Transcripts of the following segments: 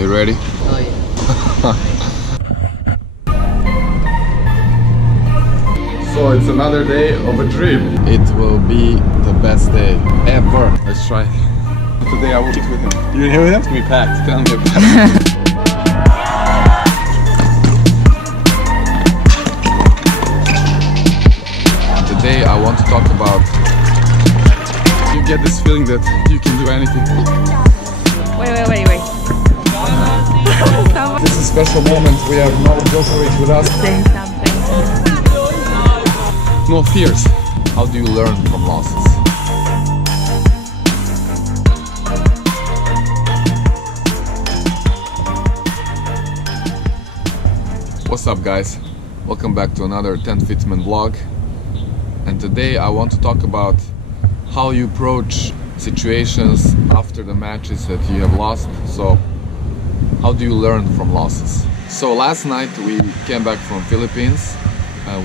Are you ready? Oh yeah. So it's another day of a dream. It will be the best day ever. Let's try. Today I will hit with him. You hit with him? It's gonna be packed. It's gonna be packed. Today I want to talk about. You get this feeling that you can do anything. Wait. This is a special moment. We have no Djokovic with us. Say something. No fears. How do you learn from losses? What's up, guys? Welcome back to another TENFITMEN vlog. And today I want to talk about how you approach situations after the matches that you have lost. So how do you learn from losses? So last night we came back from Philippines.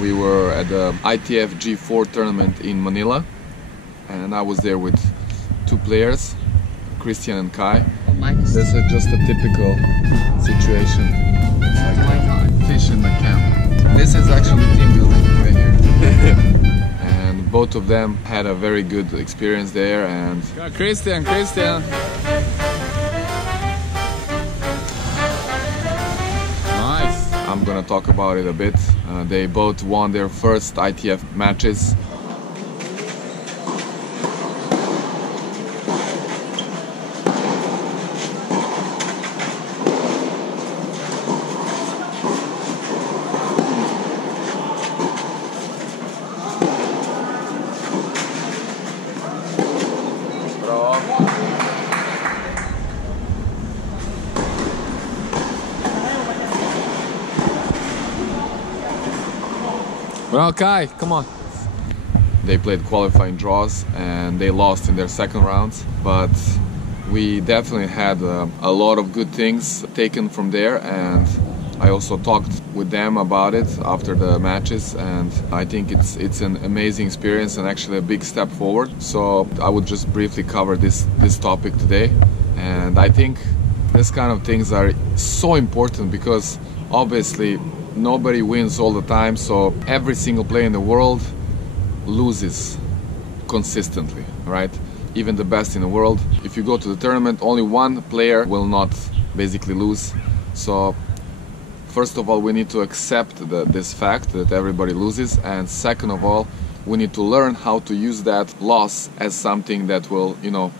We were at the ITF G4 tournament in Manila, and I was there with two players, Christian and Kai. This is just a typical situation. It's like a fish in the camp. This is actually team building right here. And both of them had a very good experience there. And Christian. I'm gonna talk about it a bit. They both won their first ITF matches. Well, Kai, come on. They played qualifying draws and they lost in their second rounds, but we definitely had a lot of good things taken from there, and I also talked with them about it after the matches, and I think it's an amazing experience and actually a big step forward. So I would just briefly cover this topic today, and I think this kind of things are so important because obviously nobody wins all the time, so every single player in the world loses consistently, right? Even the best in the world. If you go to the tournament, only one player will not basically lose. So first of all, we need to accept this fact that everybody loses, and second of all, we need to learn how to use that loss as something that will,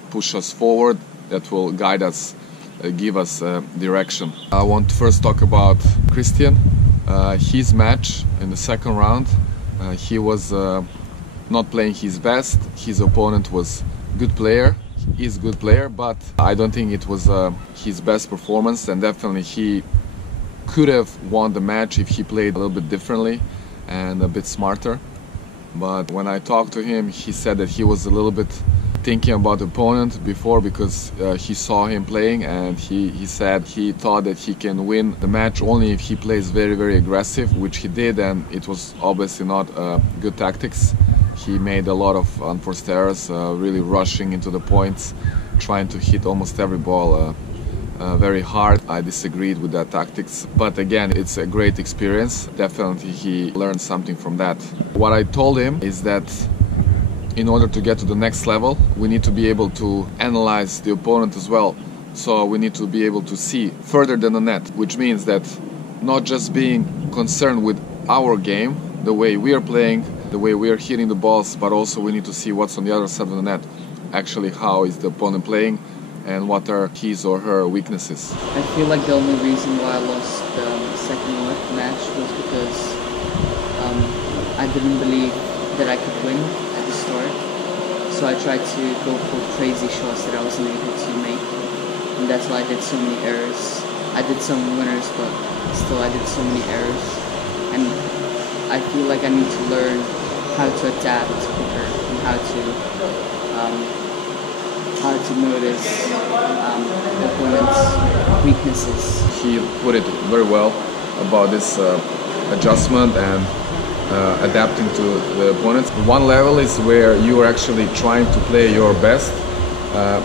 push us forward, that will guide us, give us direction. I want to first talk about Christian. His match in the second round, he was not playing his best. His opponent was good player, is good player, but I don't think it was his best performance, and definitely he could have won the match if he played a little bit differently and a bit smarter. But when I talked to him, he said that he was a little bit thinking about the opponent before because he saw him playing, and he said he thought that he can win the match only if he plays very aggressive, which he did, and it was obviously not good tactics. He made a lot of unforced errors, really rushing into the points, trying to hit almost every ball very hard. I disagreed with that tactics, but again, it's a great experience. Definitely he learned something from that. What I told him is that in order to get to the next level, we need to be able to analyze the opponent as well. So we need to be able to see further than the net, which means that not just being concerned with our game, the way we are playing, the way we are hitting the balls, but also we need to see what's on the other side of the net. Actually, how is the opponent playing and what are his or her weaknesses. I feel like the only reason why I lost the second match was because I didn't believe that I could win at the start. So I tried to go for crazy shots that I wasn't able to make, and that's why I did so many errors. I did some winners, but still I did so many errors, and I feel like I need to learn how to adapt quicker and how to notice the opponent's weaknesses. He put it very well about this adjustment and adapting to the opponents. One level is where you are actually trying to play your best,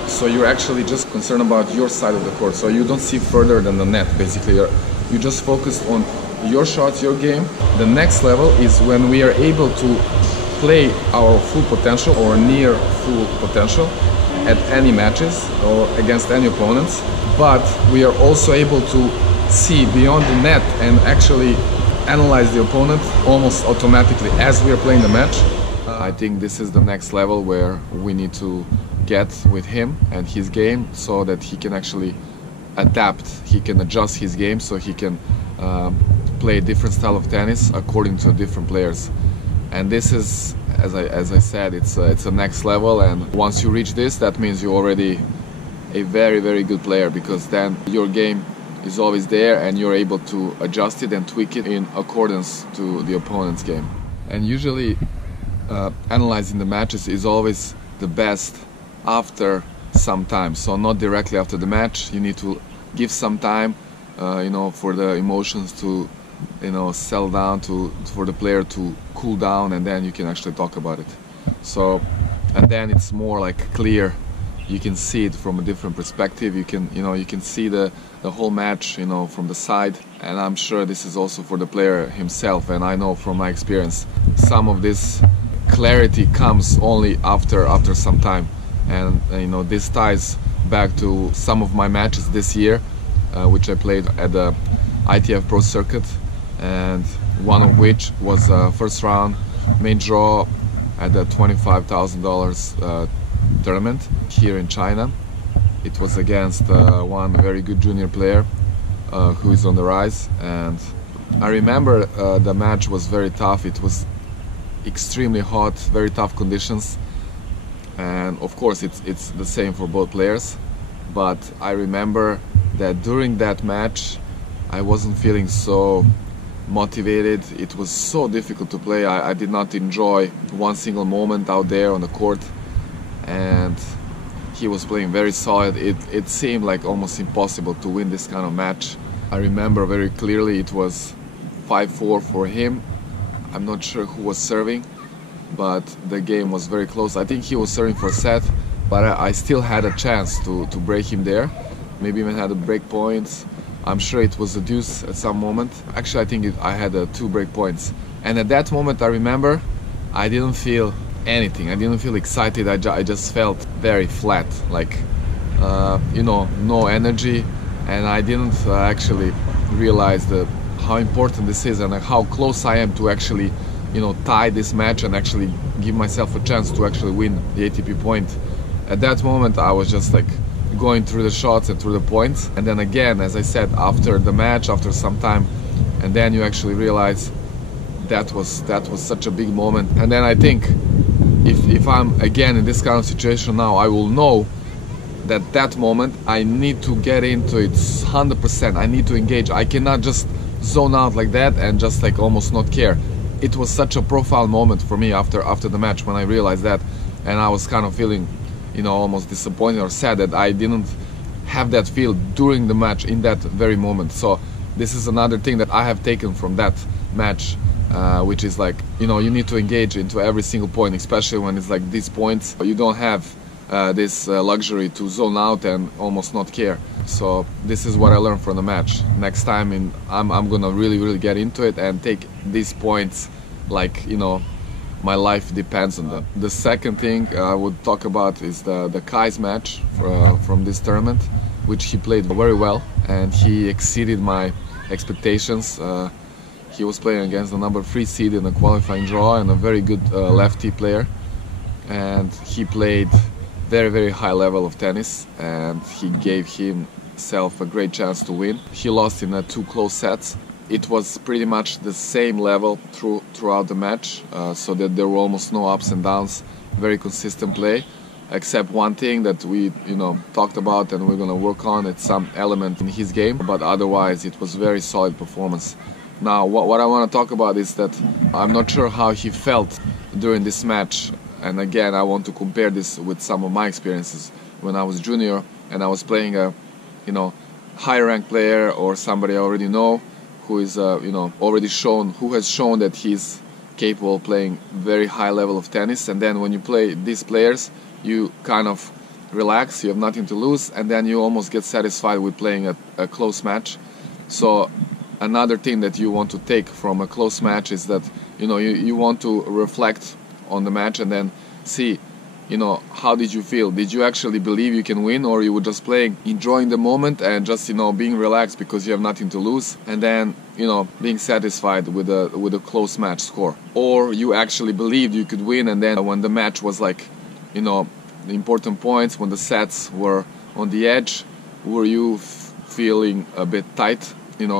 So you're actually just concerned about your side of the court. So you don't see further than the net, basically. You just focus on your shots, your game. The next level is when we are able to play our full potential or near full potential at any matches or against any opponents. But we are also able to see beyond the net and actually analyze the opponent almost automatically as we are playing the match. I think this is the next level where we need to get with him and his game so that he can actually adapt, he can adjust his game so he can play a different style of tennis according to different players. And this is, as I said, it's a next level, and once you reach this, that means you're already a very, very good player, because then your game is always there and you're able to adjust it and tweak it in accordance to the opponent's game. And usually analyzing the matches is always the best after some time, so not directly after the match. You need to give some time for the emotions to settle down, for the player to cool down, and then you can actually talk about it. So, and then it's more like clear. You can see it from a different perspective. You can see the whole match from the side, and I'm sure this is also for the player himself. And I know from my experience, some of this clarity comes only after some time. And this ties back to some of my matches this year, which I played at the ITF Pro Circuit, and one of which was first round main draw at the $25,000 tournament here in China. It was against one very good junior player who is on the rise, and I remember the match was very tough. It was extremely hot, very tough conditions, and of course it's the same for both players. But I remember that during that match I wasn't feeling so motivated. It was so difficult to play. I did not enjoy one single moment out there on the court, and he was playing very solid. It seemed like almost impossible to win this kind of match. I remember very clearly it was 5-4 for him. I'm not sure who was serving, but the game was very close. I think he was serving for a set, but I still had a chance to break him there. Maybe even had a break points. I'm sure it was a deuce at some moment. Actually, I think I had 2 break points. And at that moment, I remember I didn't feel anything. I didn't feel excited. I just felt very flat, like no energy, and I didn't actually realize how important this is and how close I am to actually tie this match and actually give myself a chance to actually win the ATP point. At that moment I was just like going through the shots and through the points, and then again, as I said, after the match, after some time, and then you actually realize that was such a big moment. And then I think if I'm again in this kind of situation now, I will know that moment I need to get into it 100%. I need to engage. I cannot just zone out like that and just like almost not care. It was such a profound moment for me after the match when I realized that, and I was kind of feeling almost disappointed or sad that I didn't have that feel during the match in that very moment. So this is another thing that I have taken from that match, which is like you need to engage into every single point, especially when it's like these points. You don't have this luxury to zone out and almost not care. So this is what I learned from the match. Next time I'm gonna really get into it and take these points like my life depends on them. The second thing I would talk about is the Kai's match from this tournament, which he played very well and he exceeded my expectations. He was playing against the number 3 seed in the qualifying draw and a very good lefty player, and he played very high level of tennis, and he gave himself a great chance to win. He lost in 2 close sets. It was pretty much the same level throughout the match, so that there were almost no ups and downs, very consistent play, except one thing that we talked about and we're gonna work on. It's some element in his game, but otherwise it was very solid performance. Now what I want to talk about is that I'm not sure how he felt during this match, and again I want to compare this with some of my experiences when I was junior and I was playing a high ranked player or somebody I already know, who is who has shown that he's capable of playing very high level of tennis. And then when you play these players, you kind of relax, you have nothing to lose, and then you almost get satisfied with playing a close match. So another thing that you want to take from a close match is that you want to reflect on the match and then see how did you feel? Did you actually believe you can win, or you were just playing, enjoying the moment and just being relaxed because you have nothing to lose, and then being satisfied with a close match score? Or you actually believed you could win, and then when the match was like the important points, when the sets were on the edge, were you feeling a bit tight?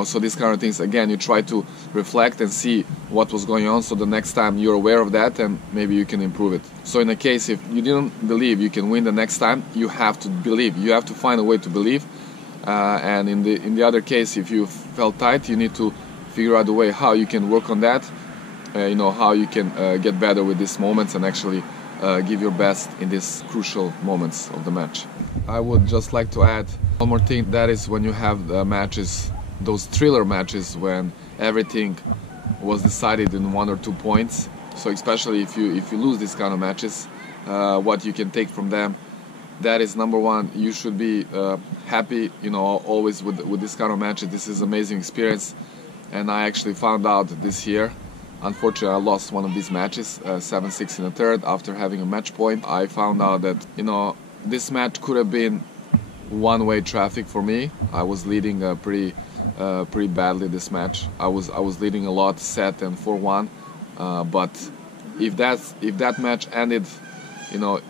So these kind of things, again, you try to reflect and see what was going on, so the next time you're aware of that and maybe you can improve it. So in a case, if you didn't believe you can win the next time, you have to believe. You have to find a way to believe. And in the other case, if you felt tight, you need to figure out a way how you can work on that. How you can get better with these moments and actually give your best in these crucial moments of the match. I would just like to add one more thing. That is when you have the matches, those thriller matches when everything was decided in 1 or 2 points. So especially if you lose these kind of matches, what you can take from them, that is number one, you should be happy, always with this kind of matches. This is an amazing experience, and I actually found out this year. Unfortunately, I lost one of these matches, 7-6 in the third, after having a match point. I found out that this match could have been one-way traffic for me. I was leading pretty badly this match. I was leading a lot, set and 4-1. But if that match ended,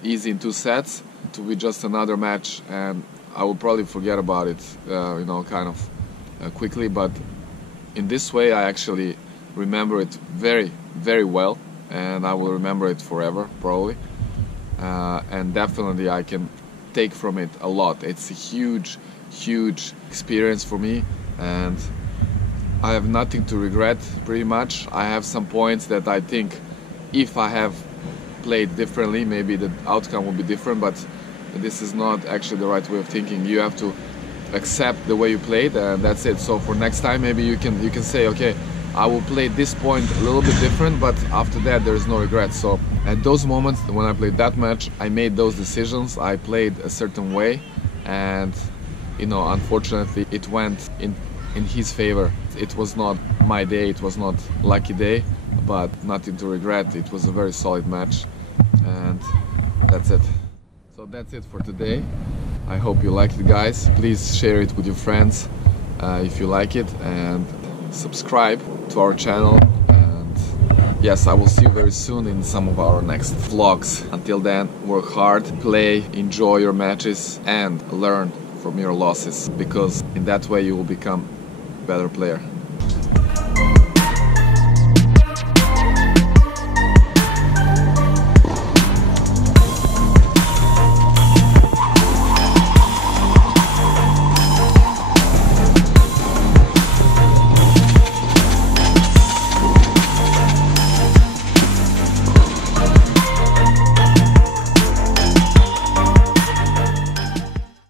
easy in 2 sets, it would be just another match, and I would probably forget about it, kind of quickly. But in this way, I actually remember it very, very well, and I will remember it forever, probably. And definitely, I can take from it a lot. It's a huge, huge experience for me, and I have nothing to regret, pretty much. I have some points that I think if I have played differently, maybe the outcome would be different, but this is not actually the right way of thinking. You have to accept the way you played, and that's it. So for next time, maybe you can say, okay, I will play this point a little bit different, but after that there is no regret. So at those moments when I played that match, I made those decisions. I played a certain way, and unfortunately it went in his favor. It was not my day, it was not lucky day, but nothing to regret. It was a very solid match, and that's it. So that's it for today. I hope you liked it, guys. Please share it with your friends if you like it, and subscribe to our channel. And yes, I will see you very soon in some of our next vlogs. Until then, work hard, play, enjoy your matches, and learn from your losses, because in that way you will become a better player.